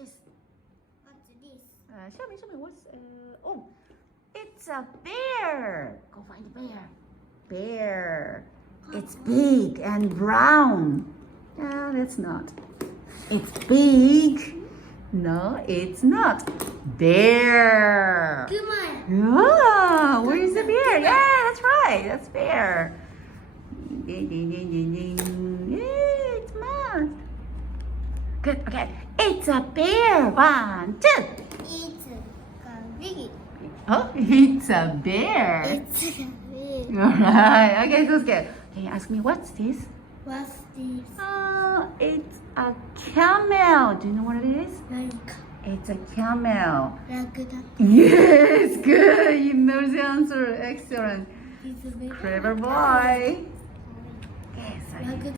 this? What's this? Show me. What's oh, it's a bear. Go find the bear. Bear. It's big and brown. That's not. It's big. No, it's not. Bear. Come on. Oh, where is the bear? Yeah, that's right. That's bear. Ding, ding, ding, ding, ding. Yeah, it's mine. Good. Okay. It's a bear. 1, 2. It's a big. Oh, it's a bear. It's a big. All right. Okay, so good. Can you ask me what's this? What's this? It's a camel. Do you know what it is? Like It's a camel. that. Yes, good. You know the answer. Excellent. It's a big. Clever boy. Okay, so Like